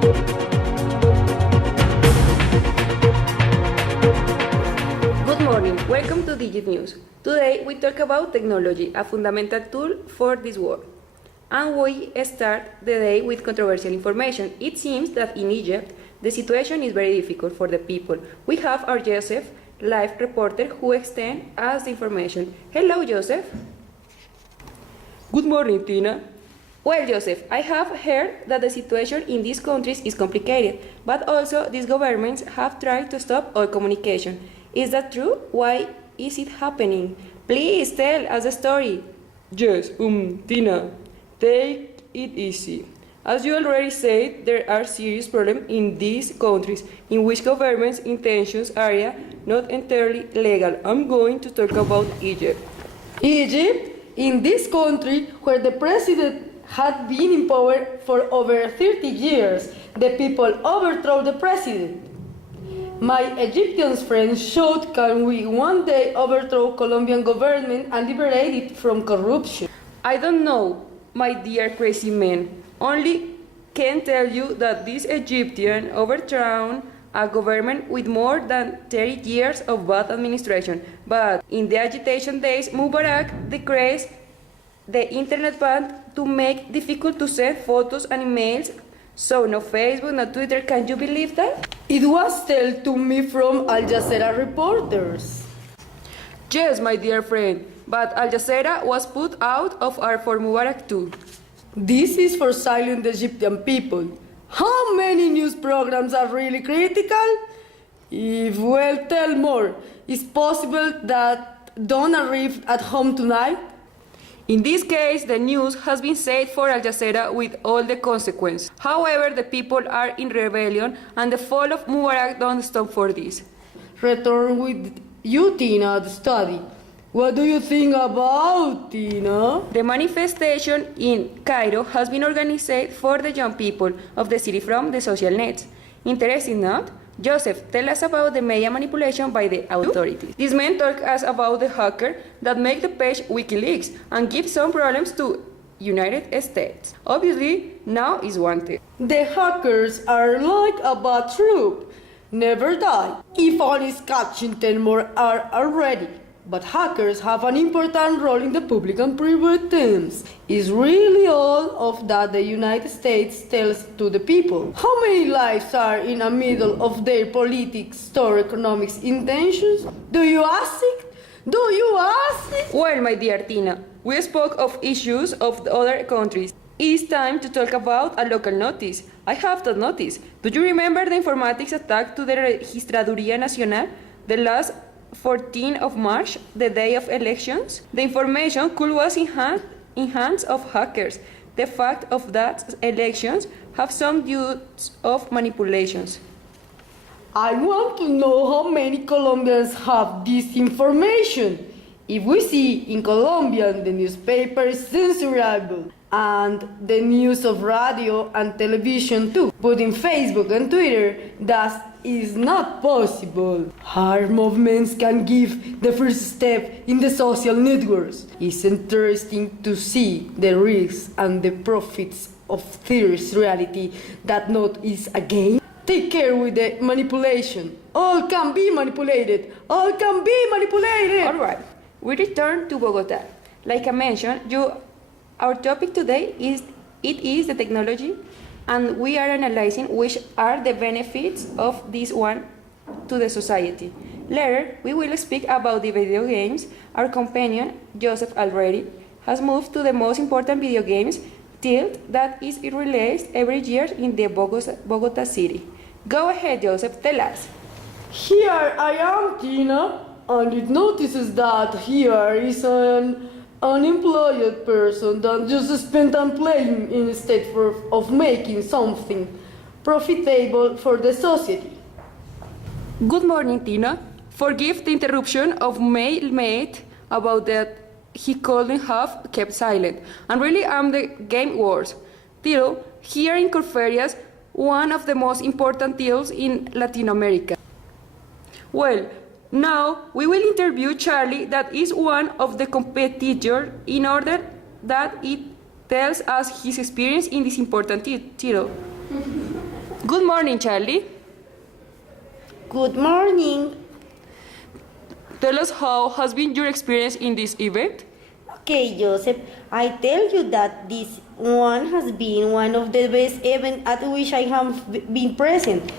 Good morning, welcome to Digit News. Today we talk about technology, a fundamental tool for this world. And we start the day with controversial information. It seems that in Egypt, the situation is very difficult for the people. We have our Joseph, live reporter, who extends us the information. Hello, Joseph. Good morning, Tina. Well, Joseph, I have heard that the situation in these countries is complicated, but also these governments have tried to stop all communication. Is that true? Why is it happening? Please tell us the story. Yes, Tina, take it easy. As you already said, there are serious problems in these countries in which government's intentions are not entirely legal. I'm going to talk about Egypt. Egypt, in this country where the president had been in power for over 30 years, the people overthrew the president. My Egyptian friends showed can we one day overthrow Colombian government and liberate it from corruption. I don't know, my dear crazy man. Only can tell you that this Egyptian overthrown a government with more than 30 years of bad administration. But in the agitation days, Mubarak decreased the internet ban to make difficult to send photos and emails. So no Facebook, no Twitter. Can you believe that? It was told to me from Al Jazeera reporters. Yes, my dear friend. But Al Jazeera was put out of our for Mubarak too. This is for silent Egyptian people. How many news programs are really critical? If we'll tell more, is possible that don't arrive at home tonight? In this case, the news has been said for Al Jazeera with all the consequence. However, the people are in rebellion and the fall of Mubarak don't stop for this. Return with you, Tina, the study. What do you think about, Tina? The manifestation in Cairo has been organized for the young people of the city from the social nets. Interesting, not? Joseph, tell us about the media manipulation by the authorities. These men talk us about the hacker that make the page WikiLeaks and give some problems to United States. Obviously, now is wanted. The hackers are like a bad troop, never die. If only catching 10 more are already. But hackers have an important role in the public and private teams. Is really all of that the United States tells to the people. How many lives are in the middle of their politics or economics intentions? Do you ask it? Do you ask it? Well, my dear Tina, we spoke of issues of the other countries. It's time to talk about a local notice. I have that notice. Do you remember the informatics attack to the Registraduría Nacional? The last 14th of March, the day of elections? The information could was in hands of hackers. The fact of that elections have some due of manipulations. I want to know how many Colombians have this information. If we see in Colombia the newspaper is censorable and the news of radio and television too, but in Facebook and Twitter that is not possible. Our movements can give the first step in the social networks. It's interesting to see the risks and the profits of this reality that not is a game. Take care with the manipulation. All can be manipulated. All can be manipulated. All right, we return to Bogota. Like I mentioned, our topic today is the technology, and we are analyzing which are the benefits of this one to the society. Later, we will speak about the video games. Our companion, Joseph, already has moved to the most important video games Tilt that is released every year in the Bogota city. Go ahead, Joseph, tell us. Here I am, Tina, and it notices that here is an unemployed person that just spent time playing instead of making something profitable for the society. Good morning, Tina. Forgive the interruption of mailmate about that he couldn't have kept silent. And really I'm the game wars. Till here in Corferias, one of the most important deals in Latin America. Well, now we will interview Charlie, that is one of the competitors, in order that it tells us his experience in this important title. Good morning, Charlie. Good morning. Tell us how has been your experience in this event? Okay, Joseph, I tell you that this one has been one of the best events at which I have been present.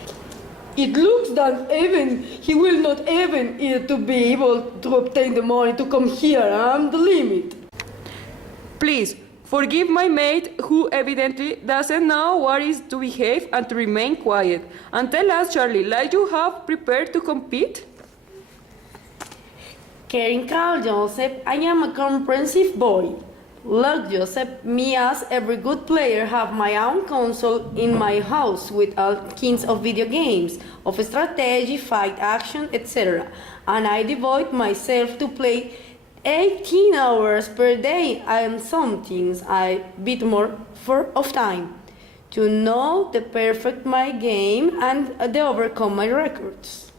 It looks that even he will not even to be able to obtain the money to come here. I'm the limit. Please, forgive my mate who evidently doesn't know what is to behave and to remain quiet. And tell us, Charlie, like you have prepared to compete? Caring Carl Joseph, I am a comprehensive boy. Look, Joseph, me as every good player have my own console in my house with all kinds of video games, of strategy, fight, action, etc. And I devote myself to play 18 hours per day and some things I bit more of time to know the perfect my game and the overcome my records.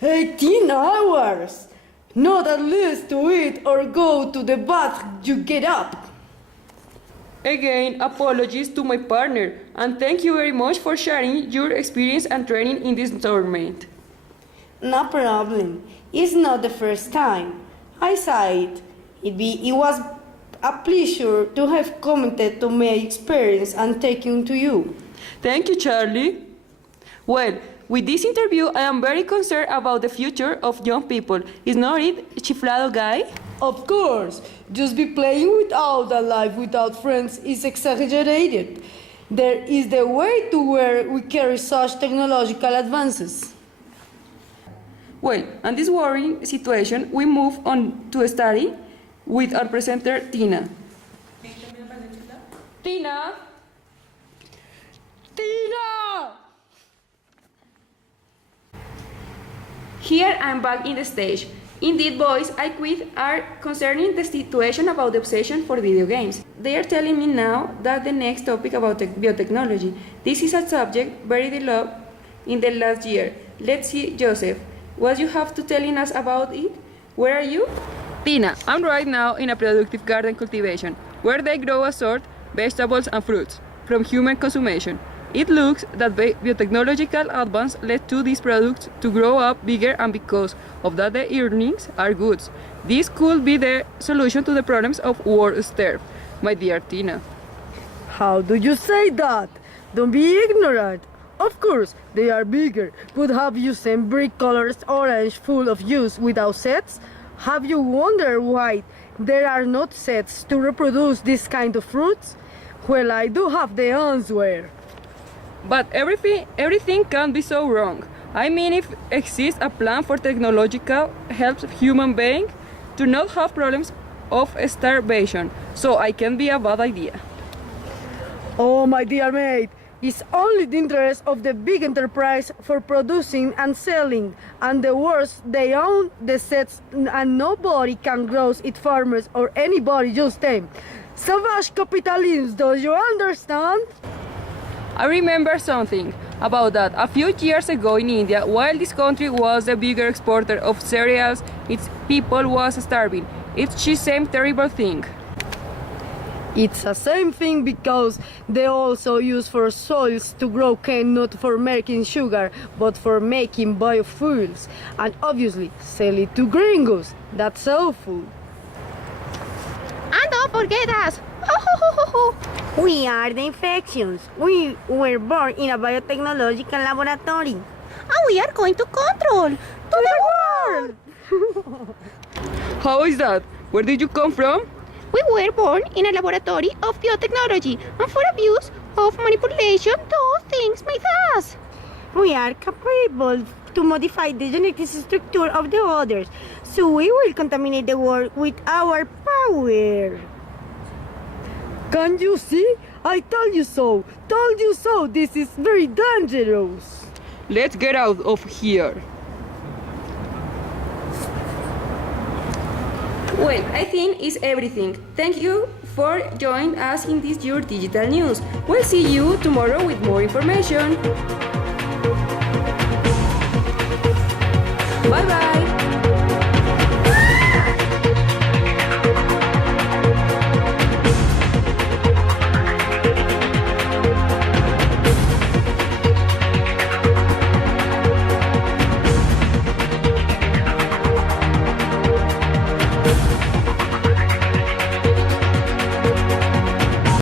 18 hours! Not at least to eat or go to the bath you get up. Again, apologies to my partner, and thank you very much for sharing your experience and training in this tournament. No problem. It's not the first time. I saw it. It was a pleasure to have commented on my experience and taken to you. Thank you, Charlie. Well, with this interview, I am very concerned about the future of young people. Is not it, chiflado guy? Of course, just be playing without a life without friends is exaggerated. There is the way to where we carry such technological advances. Well, in this worrying situation, we move on to a study with our presenter, Tina. Tina! Tina! Here I'm back in the stage. Indeed, boys, I quit are concerning the situation about the obsession for video games. They are telling me now that the next topic about biotechnology. This is a subject very developed in the last year. Let's see, Joseph, what you have to telling us about it? Where are you? Tina, I'm right now in a productive garden cultivation, where they grow assorted vegetables and fruits from human consumption. It looks that biotechnological advance led to these products to grow up bigger, and because of that the earnings are good. This could be the solution to the problems of world starve, my dear Tina. How do you say that? Don't be ignorant. Of course, they are bigger, but have you seen bright colors orange full of juice without sets? Have you wondered why there are not sets to reproduce this kind of fruits? Well, I do have the answer. But everything can't be so wrong. I mean, if exists a plan for technological helps human beings to not have problems of starvation, so I can be a bad idea. Oh, my dear mate, it's only the interest of the big enterprise for producing and selling, and the worse they own the sets, and nobody can grow it, farmers or anybody just them. Savage capitalism, do you understand? I remember something about that. A few years ago in India, while this country was the bigger exporter of cereals, its people was starving. It's the same terrible thing. It's the same thing because they also use for soils to grow cane, not for making sugar, but for making biofuels, and obviously sell it to gringos. That's awful. And don't forget us! We are the infections. We were born in a biotechnological laboratory. And we are going to control to the world! How is that? Where did you come from? We were born in a laboratory of biotechnology, and for abuse of manipulation, those things made us. We are capable to modify the genetic structure of the others, so we will contaminate the world with our power. Can you see? I told you so. Told you so. This is very dangerous. Let's get out of here. Well, I think it's everything. Thank you for joining us in this Your Digital News. We'll see you tomorrow with more information. Bye bye.